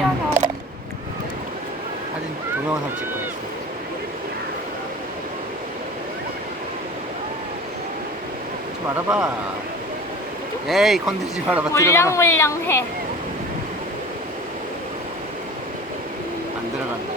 뛰어서. 사진 동영상 찍고 있어. 좀 알아봐. 에이 건들지 말아봐. 들어가. 물랑물랑해. 안 들어간다.